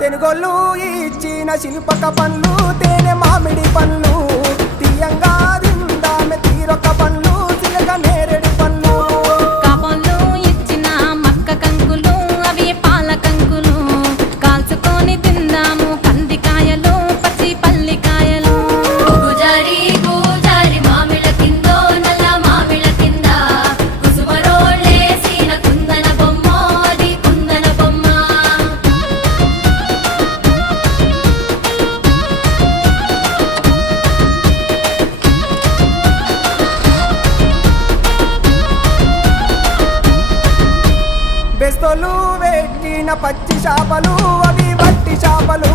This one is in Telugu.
తెనుగోళ్ళు ఇచ్చిన శిల్పక పండ్లు తేనె మామిడి పండ్లు తీయంగా తిందామె తీరొక్క పండ్లు చిలక నేరేడు పండ్లు కాపంలో ఇచ్చిన మక్క కంకులు అవి పాల కంకులు కాల్చుకొని తిందాము కందికాయలు పచ్చి పల్లికాయలు గుజారి గుజారి మామిళ్ళ కిందో నల్ల మామిళ్ళ కింద కుసుమరోళ్ళేసిన కుందన బొమ్మ అది కుందన బొమ్మ బెస్తోలు పెట్టిన పచ్చి చేపలు అవి వట్టి చేపలు